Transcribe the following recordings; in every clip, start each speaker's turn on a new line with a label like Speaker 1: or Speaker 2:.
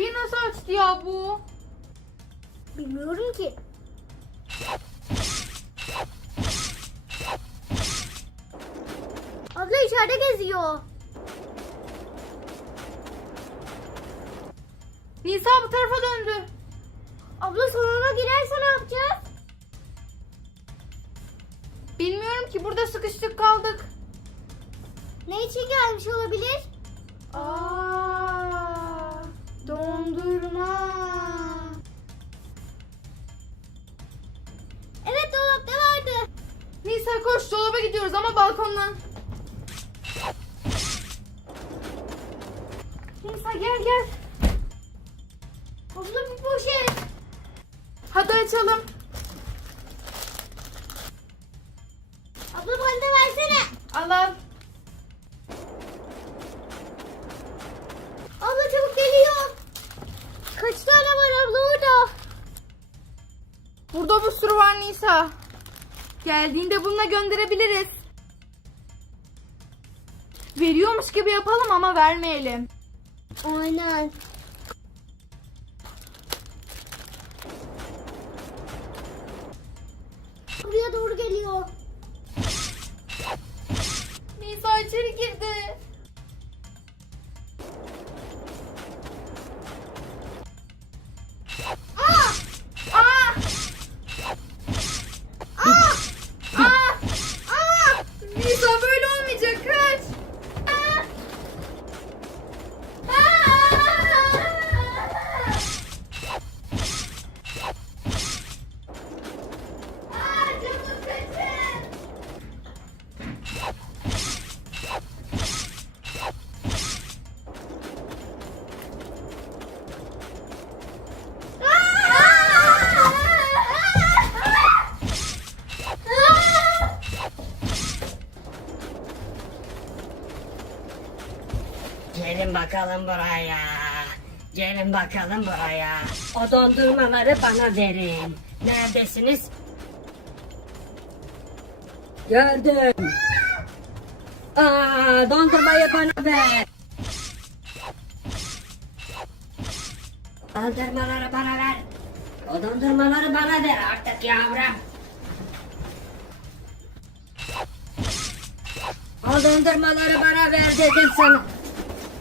Speaker 1: Kapıyı nasıl açtı ya bu?
Speaker 2: Bilmiyorum ki. Abla içeride geziyor.
Speaker 1: Nisa bu tarafa döndü.
Speaker 2: Abla salona girerse ne yapacağız?
Speaker 1: Bilmiyorum ki burada sıkıştık kaldık.
Speaker 2: Ne için gelmiş olabilir?
Speaker 1: Aa, dondurma.
Speaker 2: Evet dolapta vardı.
Speaker 1: Nisa koş dolaba gidiyoruz ama balkondan. Nisa gel gel.
Speaker 2: Abla bir poşet.
Speaker 1: Hadi açalım.
Speaker 2: Abla bana versene.
Speaker 1: Al al. Nisa. Geldiğinde bununla gönderebiliriz. Veriyormuş gibi yapalım ama vermeyelim.
Speaker 2: Aynen.
Speaker 3: Bakalım buraya. Gelin bakalım buraya. O dondurmaları bana verin. Neredesiniz? Gördüm. Aa, dondurmayı bana ver. Dondurmaları bana ver. O dondurmaları bana ver artık yavrum. O dondurmaları bana ver dedim sana.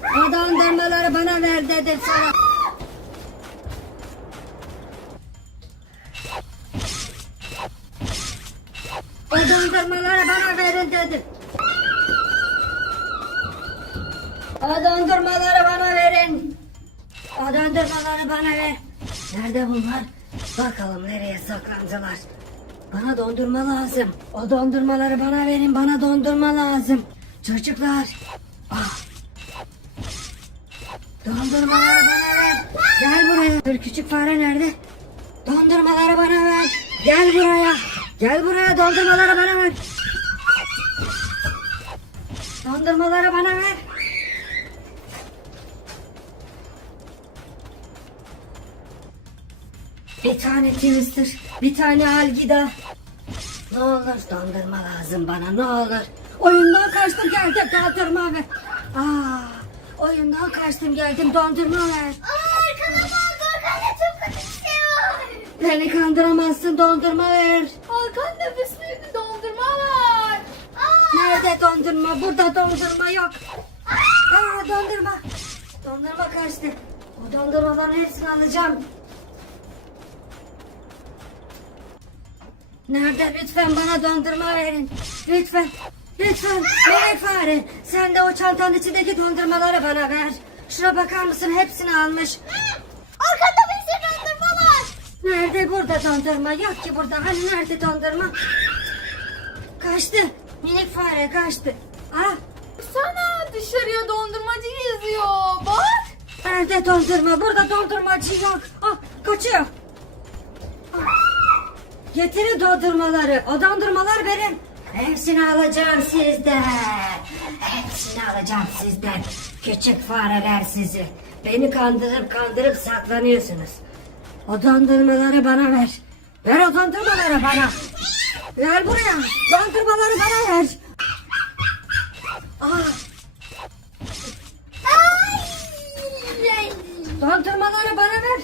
Speaker 3: O dondurmaları bana ver dedim sana. O dondurmaları bana verin dedim. O dondurmaları bana verin. O dondurmaları bana ver. Nerede bunlar? Bakalım nereye saklandılar. Bana dondurma lazım. O dondurmaları bana verin. Bana dondurma lazım. Çocuklar. Ah. Dondurmaları bana ver. Gel buraya. Dur küçük fare nerede? Dondurmaları bana ver. Gel buraya. Gel buraya dondurmaları bana ver. Dondurmaları bana ver. Bir tane twister, bir tane algida. Ne olur dondurma lazım bana ne olur. Oyundan kaçtım geldim dondurma ver. Aa, oyundan kaçtım geldim dondurma ver.
Speaker 2: Aa, bak, arkanda çok kötü bir şey var.
Speaker 3: Beni kandıramazsın dondurma ver.
Speaker 1: Hakan nefesliydi dondurma var.
Speaker 2: Aa!
Speaker 3: Nerede dondurma? Burada dondurma yok. Aa dondurma. Dondurma kaçtı. O dondurmaların hepsini alacağım. Nerede? Lütfen bana dondurma verin. Lütfen. Lütfen. Melek fare. Sen de o çantanın içindeki dondurmaları bana ver. Şuna bakar mısın? Hepsini almış.
Speaker 2: Arkanda bir sürü dondurma var.
Speaker 3: Nerede burada dondurma? Yok ki burada. Hani nerede dondurma? Kaçtı. Minik fare kaçtı. Ah
Speaker 1: Sana dışarıya dondurmacı geziyor. Bak.
Speaker 3: Nerede dondurma? Burada dondurmacı yok. Ah kaçıyor. Getirin dondurmaları. O dondurmalar benim. Hepsini alacağım sizden. Hepsini alacağım sizden. Küçük fareler sizi. Beni kandırıp kandırıp saklanıyorsunuz. O dondurmaları bana ver. Ver o dondurmaları bana. Ver buraya. Dondurmaları bana ver. Aa, dondurmaları bana ver.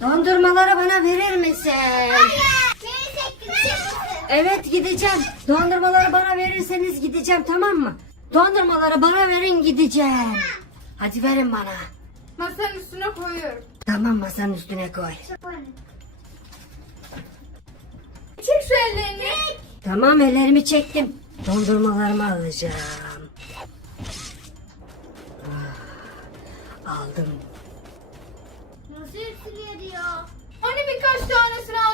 Speaker 3: Dondurmaları bana verir misin?
Speaker 2: Misin?
Speaker 3: Evet gideceğim. Dondurmaları bana verirseniz gideceğim tamam mı? Dondurmaları bana verin gideceğim. Hadi verin bana.
Speaker 1: Masanın üstüne koyuyorum.
Speaker 3: Tamam masanın üstüne koy.
Speaker 1: Çek şu ellerini.
Speaker 3: Tamam ellerimi çektim. Dondurmalarımı alacağım. Ah, Aldım.
Speaker 2: Nasıl hepsini yedi ya?
Speaker 1: Hani birkaç tanesini alacaktın?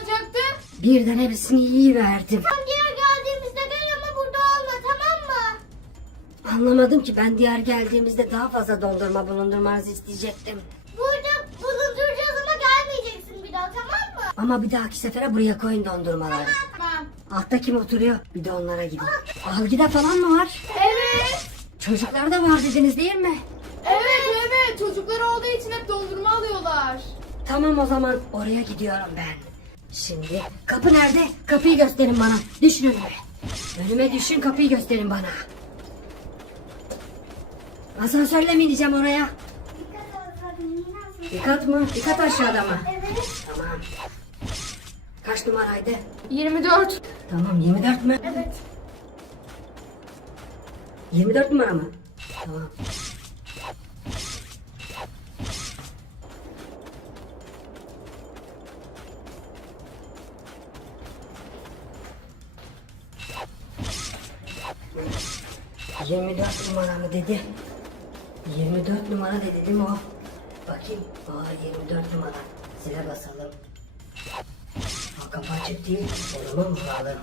Speaker 3: Birden hepsini iyi verdim.
Speaker 2: Diğer geldiğimizde gel ama burada olma tamam mı?
Speaker 3: Anlamadım ki ben diğer geldiğimizde daha fazla dondurma bulundurmanızı isteyecektim.
Speaker 2: Burada bulunduracağız ama gelmeyeceksin bir daha tamam mı?
Speaker 3: Ama bir dahaki sefere buraya koyun dondurmaları.
Speaker 1: Tamam.
Speaker 3: Altta kim oturuyor? Bir de onlara gidin. Algıda falan mı var?
Speaker 1: Evet.
Speaker 3: Çocuklar da var dediniz değil mi?
Speaker 1: Evet evet. Çocuklar olduğu için hep dondurma alıyorlar.
Speaker 3: Tamam o zaman oraya gidiyorum ben. Şimdi kapı nerede? Kapıyı gösterin bana. Düşün önüme. Önüme düşün kapıyı gösterin bana. Asansörle mi ineceğim oraya?
Speaker 2: Dikkat
Speaker 3: mı? Bir kat aşağıda mı?
Speaker 2: Evet.
Speaker 3: Tamam. Kaç numaraydı?
Speaker 1: 24.
Speaker 3: Tamam 24 mü?
Speaker 2: Evet.
Speaker 3: 24 numara mı? Tamam. Yirmi dört numara mı dedi? 24 numara dedi değil mi o? Bakayım. Aa 24 numara. Zile basalım. Aa, kapı açık değil. O zaman vuralım.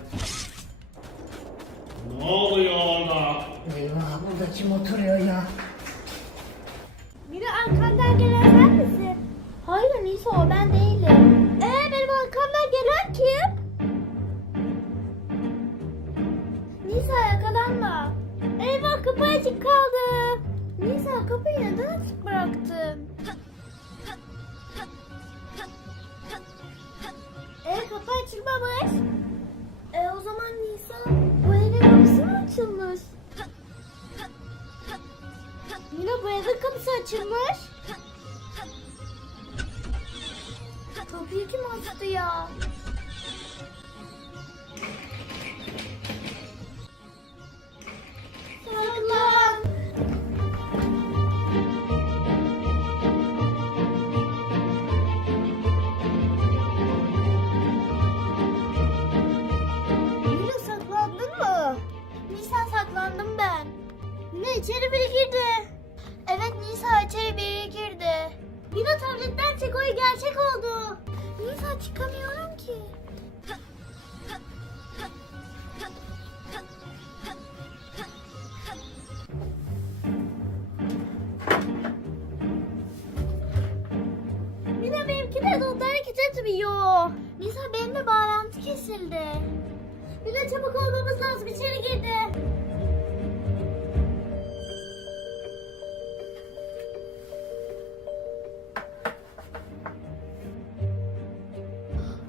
Speaker 4: Ne oluyor orada?
Speaker 3: Eyvah burada kim oturuyor ya?
Speaker 2: Biri arkandan gelen sen misin? Hayır Nisa o ben değilim. Ee benim arkamdan gelen kim? Yakalanma. Eyvah kapı açık kaldı. Nisa kapıyı neden açık bıraktın? Ee kapı açılmamış. E o zaman Nisa bu evin kapısı mı açılmış? Mina bu evin kapısı açılmış. Kapıyı kim açtı ya? Etmiyor. Nisa benimle bağlantı kesildi. Mina çabuk olmamız lazım içeri girdi.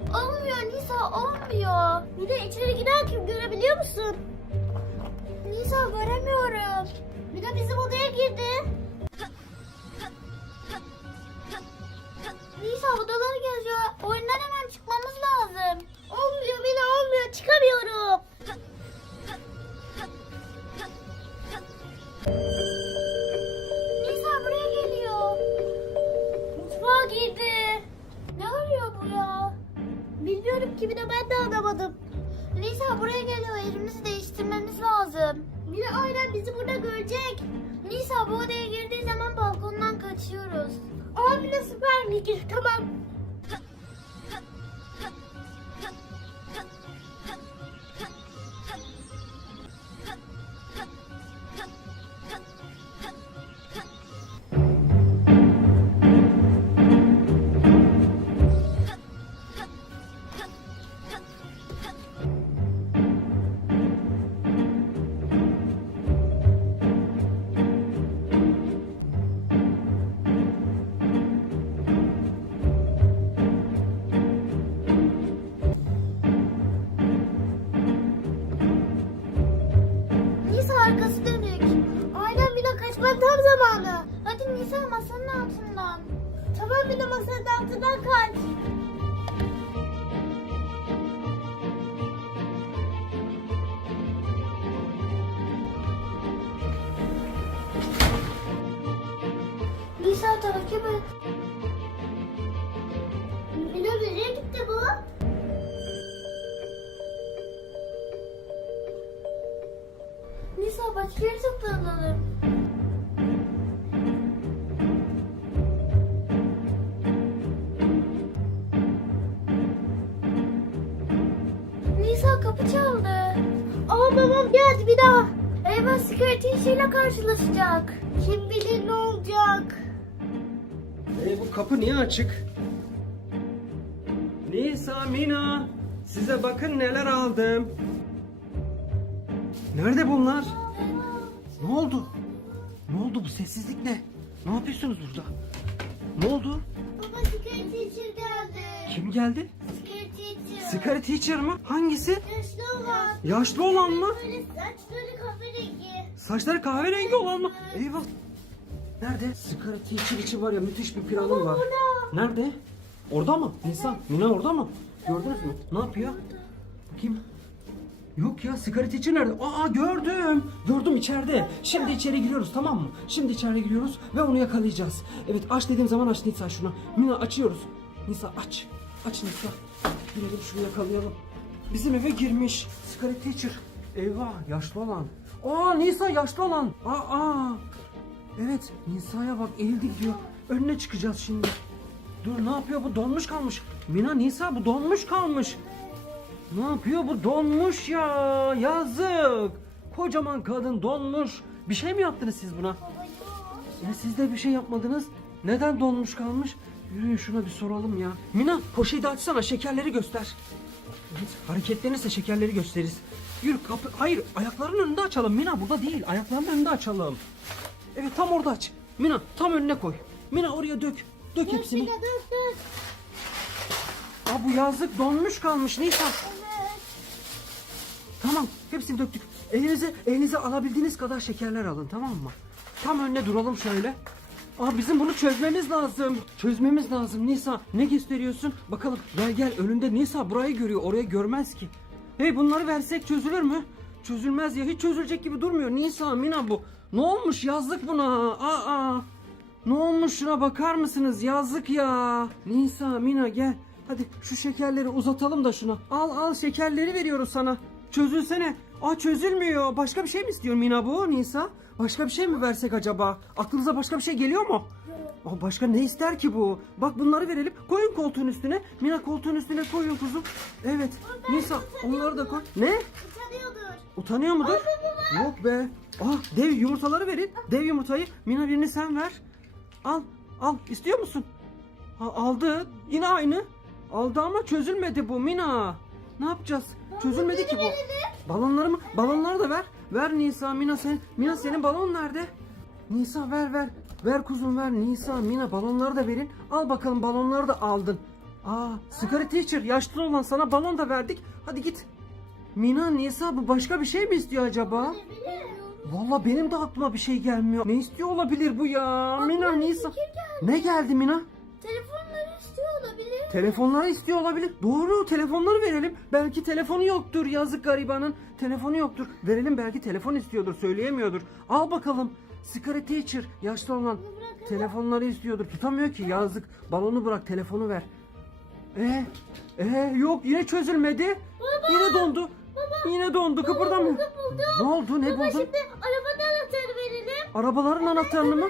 Speaker 2: Olmuyor Nisa olmuyor. Bir de içeri giderken görebiliyor musun? Nisa göremiyorum. Bir de bizim odaya girdi. Nisa odaları. Oyundan hemen çıkmamız lazım. Olmuyor Mina olmuyor çıkamıyorum. Nisa buraya geliyor. Mutfağa girdi. Ne arıyor bu ya? Bilmiyorum ki bir ben de anlamadım. Nisa buraya geliyor. Yerimizi değiştirmemiz lazım. Mira aynen bizi burada görecek. Nisa bu odaya girdiği zaman balkondan kaçıyoruz. Abi de süper fikir. Tamam. Hemen o masanın altından kaç. Nisa takip et. Milo nereye gitti bu? Nisa başka yere saklanalım. İşiyle karşılaşacak. Kim bilir ne olacak.
Speaker 4: E, bu kapı niye açık? Nisa, Mina, size bakın neler aldım. Nerede bunlar? Ne oldu? Ne oldu bu sessizlik ne? Ne yapıyorsunuz burada? Ne oldu?
Speaker 2: Baba sigareti teacher geldi.
Speaker 4: Kim geldi?
Speaker 2: Sigareti teacher.
Speaker 4: Sigara teacher mı? Hangisi?
Speaker 2: Yaşlı olan.
Speaker 4: Yaşlı olan mı?
Speaker 2: Böyle saçları kahverengi.
Speaker 4: Saçları kahverengi olan mı? Eyvah. Nerede? Sigara teacher için var ya müthiş bir planım var. Nerede? Orada mı? Nisa, Mina orada mı? Gördünüz mü? Ne yapıyor? Bakayım. Yok ya sigara teacher nerede? Aa gördüm. Gördüm içeride. Şimdi içeri giriyoruz tamam mı? Şimdi içeri giriyoruz ve onu yakalayacağız. Evet aç dediğim zaman aç Nisa şunu. Mina açıyoruz. Nisa aç. Aç Nisa. Girelim şunu yakalayalım. Bizim eve girmiş. Sigara teacher. Eyvah yaşlı olan. Aa Nisa yaşlı olan. Aa, aa. Evet Nisa'ya bak eğildi gidiyor. Önüne çıkacağız şimdi. Dur ne yapıyor bu donmuş kalmış. Mina Nisa bu donmuş kalmış. Ne yapıyor bu donmuş ya yazık. Kocaman kadın donmuş. Bir şey mi yaptınız siz buna? Ya siz de bir şey yapmadınız. Neden donmuş kalmış? Yürüyün şuna bir soralım ya. Mina poşeti açsana şekerleri göster. Evet, hareketlenirse şekerleri gösteririz. Yürü kapı. Hayır ayaklarının önünde açalım. Mina burada değil. Ayaklarının önünde açalım. Evet tam orada aç. Mina tam önüne koy. Mina oraya dök. Dök hepsini.
Speaker 2: Dur dur dur.
Speaker 4: Aa bu yazlık donmuş kalmış Nisa.
Speaker 2: Evet.
Speaker 4: Tamam hepsini döktük. Elinize elinize alabildiğiniz kadar şekerler alın tamam mı? Tam önüne duralım şöyle. Aa bizim bunu çözmemiz lazım. Çözmemiz lazım Nisa. Ne gösteriyorsun? Bakalım gel gel önünde Nisa burayı görüyor oraya görmez ki. Hey bunları versek çözülür mü? Çözülmez ya hiç çözülecek gibi durmuyor. Nisa Mina bu. Ne olmuş yazlık buna? Aa. Ne olmuş şuna bakar mısınız? Yazık ya. Nisa, Mina gel. Hadi şu şekerleri uzatalım da şuna. Al al şekerleri veriyoruz sana. Çözülsene. Aa çözülmüyor. Başka bir şey mi istiyor Mina bu Nisa? Başka bir şey mi versek acaba? Aklınıza başka bir şey geliyor mu? Aa, başka ne ister ki bu? Bak bunları verelim. Koyun koltuğun üstüne. Mina koltuğun üstüne koyun kuzum. Evet. Nisa onları da koy. Ne?
Speaker 2: Utanıyordur.
Speaker 4: Utanıyor mudur? Yok be. Ah dev yumurtaları verin. Dev yumurtayı Mina birini sen ver. Al al istiyor musun? Ha, aldı yine aynı. Aldı ama çözülmedi bu Mina. Ne yapacağız? Çözülmedi ki bu. Balonları mı? Balonları da ver. Ver Nisa Mina sen. Mina senin balon nerede? Nisa ver ver. Ver kuzum ver Nisa Mina balonları da verin. Al bakalım balonları da aldın. Aa sigara teacher yaşlı olan sana balon da verdik. Hadi git. Mina Nisa bu başka bir şey mi istiyor acaba? Valla benim de aklıma bir şey gelmiyor. Ne istiyor olabilir bu ya? Mina Nisa. Ne geldi Mina?
Speaker 2: Telefonları istiyor olabilir.
Speaker 4: Telefonları istiyor olabilir. Doğru telefonları verelim. Belki telefonu yoktur yazık garibanın. Telefonu yoktur. Verelim belki telefon istiyordur söyleyemiyordur. Al bakalım. Sigara teacher yaşlı olan. Telefonları istiyordur. Tutamıyor ki yazık. Balonu bırak telefonu ver. Ee, ee yok yine çözülmedi. Yine dondu. Yine dondu kıpırdamıyor. Ne oldu ne
Speaker 2: Baba
Speaker 4: buldun?
Speaker 2: şimdi arabanın anahtarı verelim.
Speaker 4: Arabaların anahtarını mı?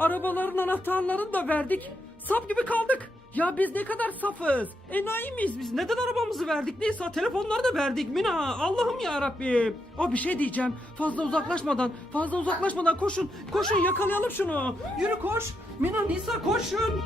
Speaker 4: Arabaların anahtarlarını da verdik. Sap gibi kaldık. Ya biz ne kadar safız. Enayi miyiz biz? Neden arabamızı verdik? Neyse telefonları da verdik Mina. Allah'ım ya Rabbim. O bir şey diyeceğim. Fazla uzaklaşmadan, fazla uzaklaşmadan koşun. Koşun yakalayalım şunu. Yürü koş. Mina, Nisa koşun.